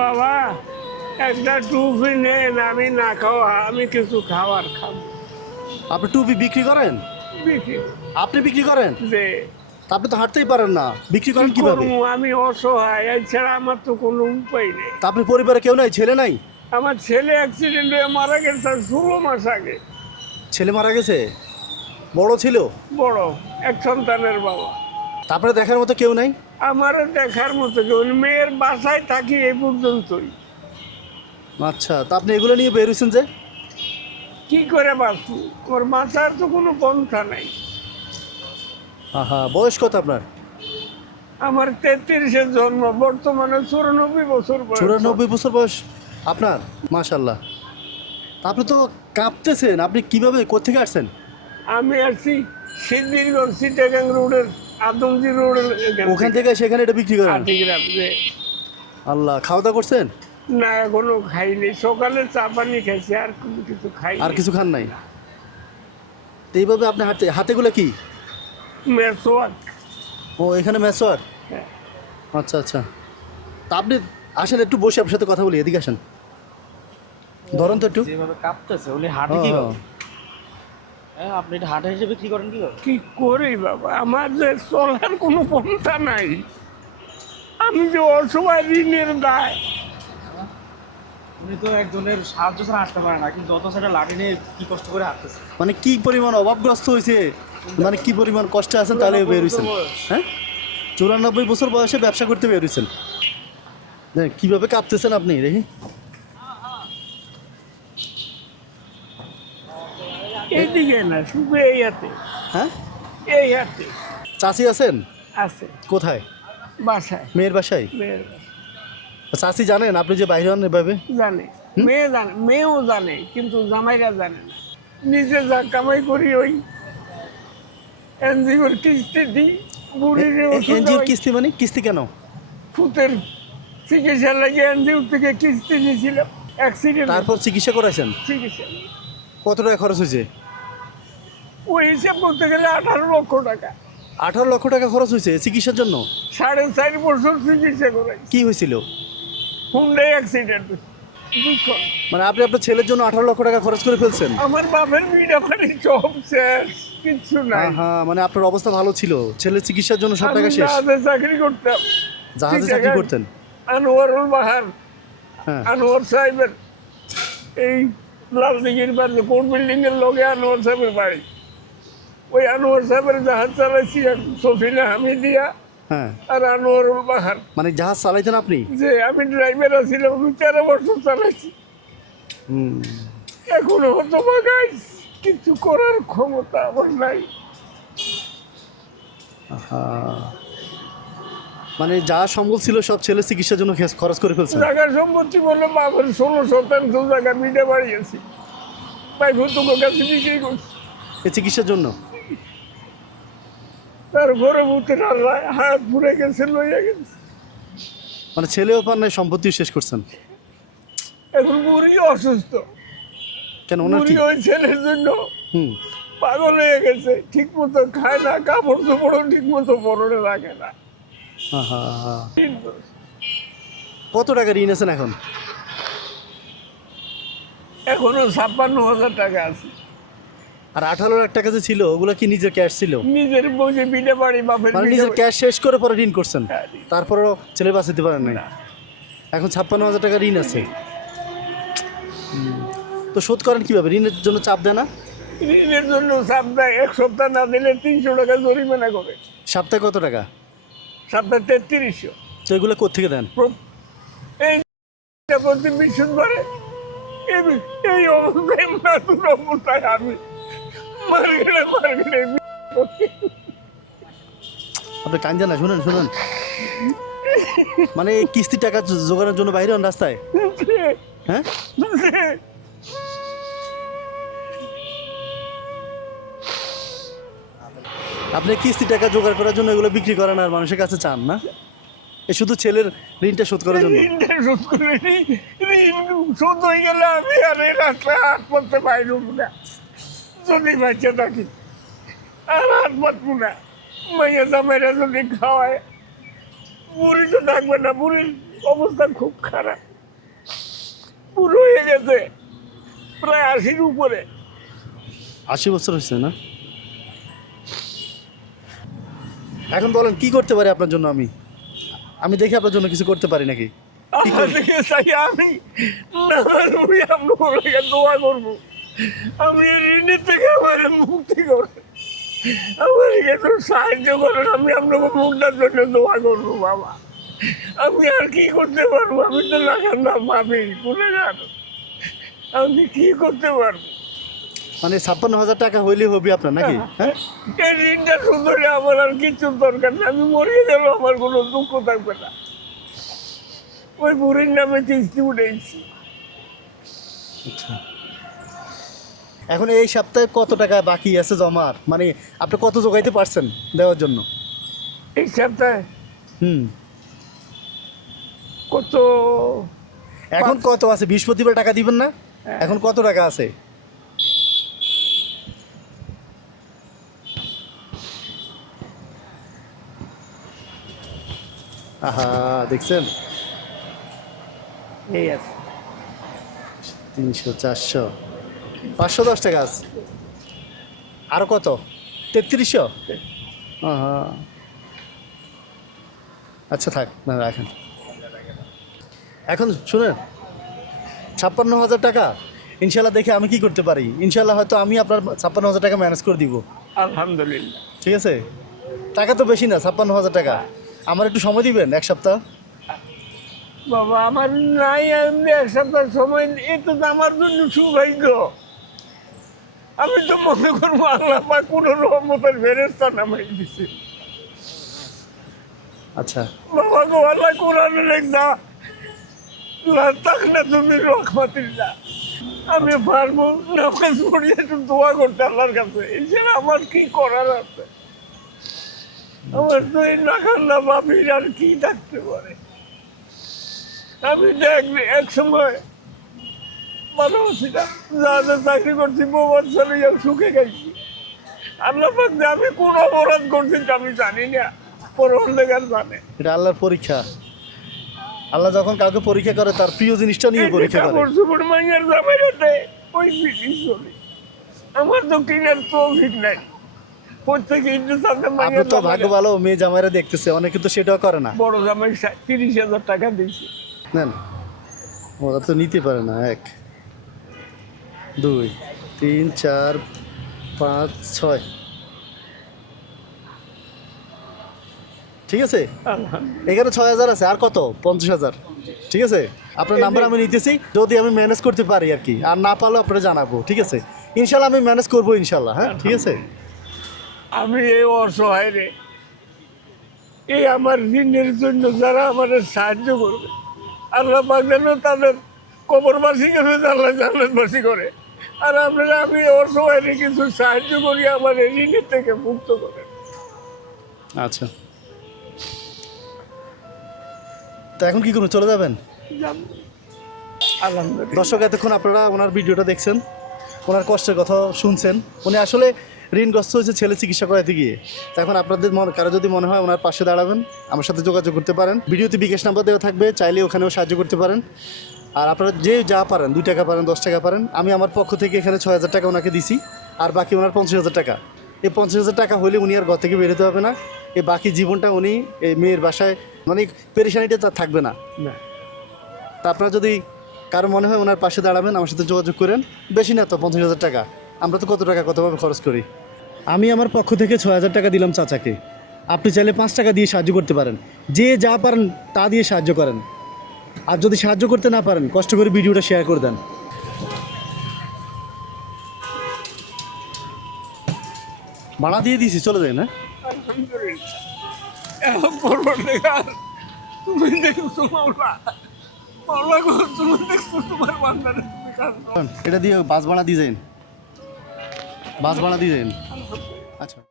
বাবা একটা টুপি নেন, আমি না খাওয়া, আমি কিছু খাবার খাবো। আপনি টুপি বিক্রি করেন? বিক্রি আপনি বিক্রি করেন? যে তা আপনি তো হাঁটতেই পারেন না, বিক্রি করেন কিভাবে? করবো? আমি অসহায়, এছাড়া আমার তো কোনো উপায় নেই। তা আপনি পরিবারে কেউ নাই, ছেলে নাই? আমার ছেলে অ্যাক্সিডেন্ট হয়ে মারা গেছে 16 মাস আগে। ছেলে মারা গেছে? বড় ছিল? বড়, এক সন্তানের বাবা। তারপরে দেখার মতো কেউ নাই? আমার দেখার মতো কেউ নেই। মেয়ের বাসায় থাকি এই পর্যন্তই। আচ্ছা, তা আপনি এগুলো নিয়ে বেরোছেন যে? কি করে বাঁচবো? ওর বাঁচার তো কোনো পন্থা নাই। বয়স কত আপনার? আমার 33-এর জন্ম, বর্তমানে 94 বছর বয়স। 94 বছর বয়স আপনার? মাশাল্লাহ। তা আপনি তো কাঁপতেছেন, আপনি কিভাবে, কোত্থেকে আসছেন? আমি আসছি সিদ্ধিরগঞ্জ চিটাগাং রোডের আদমজি রোডের ওখান থেকে সেখানে এটা বিক্রি করেন? আটিগ্রাম। যে আল্লাহ, খাওয়া দাওয়া করছেন? না, এখনো খাইনি। সকালে চা পানি খাইছি, আর কোনো কিছু খাই। আর কিছু খান নাই? তো এইভাবে আপনি হাতেগুলো কি? মেসোয়াক। ও, এখানে মেসোয়ার? হ্যাঁ। আচ্ছা আচ্ছা। তা আপনি আসেন, একটু বসে আপনার সাথে কথা বলি, এদিকে আসেন, ধরুন তো একটু। যেভাবে কাঁপতেছে উনি হাঁটে হ্যাঁ, কিভাবে? হ্যাঁ, আপনি এটা হাঁটে হিসেবে বিক্রি করেন কিভাবে? কি করি বাবা, আমার যে চলার কোনো পন্থা নাই। আমি যে অসহায়, ঋণের দায়। উনি তো একজনের সাহায্য ছাড়া হাঁটতে পারে না, কিন্তু অত সেটা লাঠি নিয়ে কি কষ্ট করে হাঁটতেছে। মানে কি পরিমাণ অভাবগ্রস্ত হয়েছে, মানে কি পরিমাণ কষ্টে আছেন, তাহলে বের হয়েছেন। হ্যাঁ, 94 বছর বয়সে ব্যবসা করতে বের হয়েছেন। কিভাবে কাঁপতেছেন আপনি, দেখি। এইদিকে না, শুধু এই হাতে। হ্যাঁ, এই হাতে চাচি আছেন? আছে কোথায়? বাসায়। মেয়ের বাসায়? মেয়ের চাচি জানেন আপনি যে বাইরে হন এভাবে? জানে, মেয়ে জানে, মেয়েও জানে, কিন্তু জামাইরা জানে না। নিজে যা কামাই করি ওই এনজিওর কিস্তি দিই, বুড়ির ওষুধ এনজিওর ওই কিস্তি? মানে কিস্তি কেন? ফুতের চিকিৎসা লাগে এনজিও থেকে কিস্তি দিয়েছিলাম। অ্যাক্সিডেন্ট তারপর চিকিৎসা করাইছেন? চিকিৎসা কত টাকা খরচ হয়েছে? ওই হিসাব করতে গেলে 18 লক্ষ টাকা। 18 লক্ষ টাকা খরচ হয়েছে চিকিৎসার জন্য? 4.5 বছর চিকিৎসা করাই। কি হয়েছিল? Hyundai accident. দুঃখ। মানে আপনি আপনার ছেলের জন্য 18 লক্ষ টাকা খরচ করে ফেলছেন? আমার বাপের বিটা বাড়ি সব শেষ, কিচ্ছু নাই। হ্যাঁ, মানে আপনার অবস্থা ভালো ছিল, ছেলের চিকিৎসার জন্য সব টাকা আমি শেষ? জাহাজে চাকরি করতাম। জাহাজে চাকরি করতেন? আনোয়ারুল বাহার, হ্যাঁ। আনোয়ার সাহেবের এই লালদিঘির বাড়ি, কোর্ট বিল্ডিং এর লগে আনোয়ার সাহেবের বাড়ি। ওই আনোয়ার সাহেবের জাহাজ চালাইছি সফিনা হামিদিয়া হ্যাঁ, আর আনোয়ারুল বাহার। মানে জাহাজ চালাইতেন আপনি? যে আমি ড্রাইভার ছিলাম, আমি 13 বছর চালাইছি। হুম। এখনো হতো গাইস, কিছু করার ক্ষমতা আমার নাই। মানে যা সম্বল ছিল সব ছেলের চিকিৎসার জন্য খরচ করে ফেলছেন? জায়গার সম্পত্তি বললে বাবার 16 শতাংশ জায়গা মিটে বাড়িয়েছি, ভাই ভুতুকের কাছে বিক্রি করছি এই চিকিৎসার জন্য? তারপরে ভূতের হাত পুড়ে গেছে, লইয়া গেছে। মানে ছেলেও পান নাই, সম্পত্তিও শেষ করছেন? এখন বুড়ি অসুস্থ। কেন, ওনার কি? বুড়ি ওই ছেলের জন্য হুম। পাগল হয়ে গেছে, ঠিক মতো খায় না, কাপড় চোপড়ও ঠিক মতো পরনে রাখে না। কত টাকা ঋণ আছেন এখন? এখনো 56,000 টাকা আছে। আর 18 লাখ টাকা যে ছিল, ওগুলো কি নিজের ক্যাশ ছিল? নিজের বসে বিলে বাড়ি, বাপের মানে বিলে নিজের বাড়ি। ক্যাশ শেষ করে পরে ঋণ করছেন? হ্যাঁ। তারপরও ছেলে বাঁচাতে পারেন নাই? না। এখন 56,000 টাকা ঋণ আছে। তো শোধ করেন কিভাবে? ঋণের জন্য চাপ দেয় না? ঋণের জন্য চাপ দেয়, 1 সপ্তাহ না দিলে 300 টাকা জরিমানা করে। সপ্তাহে কত টাকা? সপ্তাহে 3300। তো এগুলো কোত্থেকে দেন? এই প্রতি বৃহস্পতিবারে এই অবস্থায়, মাতুর অবস্থায় আমি মার্কেটে আপনি কান্দে না, শুনেন শুনেন। মানে এই কিস্তি টাকা জোগাড়ের জন্য বাইরে হন রাস্তায়? হ্যাঁ, আপনি কিস্তি টাকা জোগাড় করার জন্য এগুলো বিক্রি করেন আর মানুষের কাছে চান না? এই শুধু ছেলের ঋণটা শোধ করার জন্য? ঋণটা শোধ করে ঋণ শোধ হয়ে গেলে আমি আর এই রাস্তায় হাত পাততে পারব না। যদি বাচ্চা থাকি আর হাত পাতবো না। মাইয়া জামাইরা যদি খাওয়ায়, বুড়ি তো থাকবে না, বুড়ির অবস্থা খুব খারাপ। আছে প্রায় 80-র উপরে। 80 বছর হয়েছে না? এখন বলেন কি করতে পারি আপনার জন্য? আমি দেখি আপনার জন্য কিছু করতে পারি নাকি? কি আমার করব? দিকে চাই আমি না রবি আপনাকে দোয়া করবো, আমি এই ঋণের থেকে আমার মুক্তি করে আমাকে একটু সাহায্য করেন। আমি আপনাকে মুক্তার জন্য দোয়া করবো বাবা। আমি আর কি করতে পারবো? আমি তো লাগার না ভাবি কোনে যান, আমি কি করতে পারবো? মানে 56,000 টাকা হইলে হবে আপনার নাকি? হ্যাঁ, এই ঋণটা সুন্দরী আমার আর কিছু দরকার নেই। আমি মরিয়ে গেল আমার কোনো দুঃখ থাকবে না। ওই বুড়ির নামে কিস্তি উঠেছি। আচ্ছা। এখন এই সপ্তাহে কত টাকা বাকি আছে জমার? মানে আপনি কত জোগাইতে পারছেন দেওয়ার জন্য? এই সপ্তাহে হুম, কত এখন কত আছে? বৃহস্পতিবার টাকা দিবেন না? এখন কত টাকা আছে? আহা, দেখছেন? এই আছে 300, 400, 510 টাকা আছে। আরো কত? 3300? আহা, আচ্ছা থাক না, রাখেন। এখন শুনেন, 56,000 টাকা ইনশাল্লাহ দেখে আমি কি করতে পারি। ইনশাল্লাহ হয়তো আমি আপনার 56,000 টাকা ম্যানেজ করে দিব। আলহামদুলিল্লাহ। ঠিক আছে? টাকা তো বেশি না, 56,000 টাকা। আমার একটু সময় দিবেন, এক সপ্তাহ। বাবা আমার নাই, আমি এক সপ্তাহ সময়, এ তো আমার জন্য সৌভাগ্য। আমি তো মনে করবো আল্লাহ পাক কোনো রহমতের ফেরেশতা নামাই দিছে। আচ্ছা, বাবা গো, আল্লাহ কোরআনে লেখা লা তাকনাতু মির রাহমাতিল্লাহ। আমি পারবো নামাজ পড়ে একটু দোয়া করতে আল্লাহর কাছে, এছাড়া আমার কি করার আছে? আমার তো এই নাকান্না বাপির আর কি থাকতে পারে? আমি তো এক সময় ভালো ছিলাম, যা চাকরি করছি, বউবাদ চলে যাও, সুখে খাইছি। আল্লাহ পাক যে আমি কোন অপরাধ করছি তা আমি জানি না, পরওয়ারদিগার জানে। এটা আল্লাহর পরীক্ষা। আল্লাহ যখন কাউকে পরীক্ষা করে তার প্রিয় জিনিসটা নিয়ে পরীক্ষা করে। কাপড় চোপড় মাইয়ার জামাইরাতে ওই বিধি চলে। আমার তো কিনার তৌফিক নাই। প্রত্যেকে ইন্দ্র সামনে আপনি মাইয়ার তো ভাগ্য ভালো, মেয়ে জামাইরা দেখতেছে, অনেকে তো সেটাও করে না। বড় জামাই 30,000 টাকা দিয়েছে। নেন, ওরা তো নিতে পারে না। 1, 2, 3, 4, 5, 6। ঠিক আছে, আলহামদুলিল্লাহ। এখানে 6,000 আছে, আর কত? 50,000। ঠিক আছে, আপনার নাম্বার আমি নিতেছি, যদি আমি ম্যানেজ করতে পারি আর কি, আর না পারলেও আপনারা জানাবো। ঠিক আছে, ইনশাল্লাহ আমি ম্যানেজ করবো ইনশাল্লাহ। হ্যাঁ, ঠিক আছে। আমি এই অসহায় রে, এই আমার ঋণের জন্য যারা আমাদের সাহায্য করবে, আল্লাহ পাক যেন তাদের কবরবাসী করে, আল্লাহ জান্নাতবাসী করে। আর আপনারা আমি অসহায় রে কিছু সাহায্য করি, আমার এই ঋণের থেকে মুক্ত করে। আচ্ছা, তো এখন কি করুন, চলে যাবেন? আলহামদুলিল্লাহ। দর্শক, এতক্ষণ আপনারা ওনার ভিডিওটা দেখছেন, ওনার কষ্টের কথা শুনছেন। উনি আসলে ঋণগ্রস্ত হয়েছে ছেলে চিকিৎসা করাতে গিয়ে। তো এখন আপনাদের কারো যদি মনে হয় ওনার পাশে দাঁড়াবেন, আমার সাথে যোগাযোগ করতে পারেন। ভিডিওতে বিকাশ নাম্বার দেওয়া থাকবে, চাইলে ওখানেও সাহায্য করতে পারেন। আর আপনারা যে যা পারেন, 2 টাকা পারেন, 10 টাকা পারেন। আমি আমার পক্ষ থেকে এখানে 6,000 টাকা ওনাকে দিছি, আর বাকি ওনার 50,000 টাকা। এই 50,000 টাকা হলে উনি আর ঘর থেকে বেরোতে হবে না। এই বাকি জীবনটা উনি এই মেয়ের বাসায়, মানে পেরেশানিটা তার থাকবে না। তা আপনারা যদি কারো মনে হয় ওনার পাশে দাঁড়াবেন, আমার সাথে যোগাযোগ করেন। বেশি না তো 50,000 টাকা, আমরা তো কত টাকা কতভাবে খরচ করি। আমি আমার পক্ষ থেকে 6,000 টাকা দিলাম চাচাকে। আপনি চাইলে 5 টাকা দিয়ে সাহায্য করতে পারেন। যে যা পারেন তা দিয়ে সাহায্য করেন। আর যদি সাহায্য করতে না পারেন, কষ্ট করে ভিডিওটা শেয়ার করে দেন। ভাড়া দিয়ে দিয়েছি, চলে যায় না? আলহামদুলিল্লাহ। এখন পরবর্তীকাল তুমি দেখছো মাওলা, মাওলা গো, তুমি দেখছো তোমার বান্দারে, তুমি কাঁদছো। এটা দিয়ে বাস ভাড়া দিয়ে যান, বাস ভাড়া দিয়ে যান। আচ্ছা।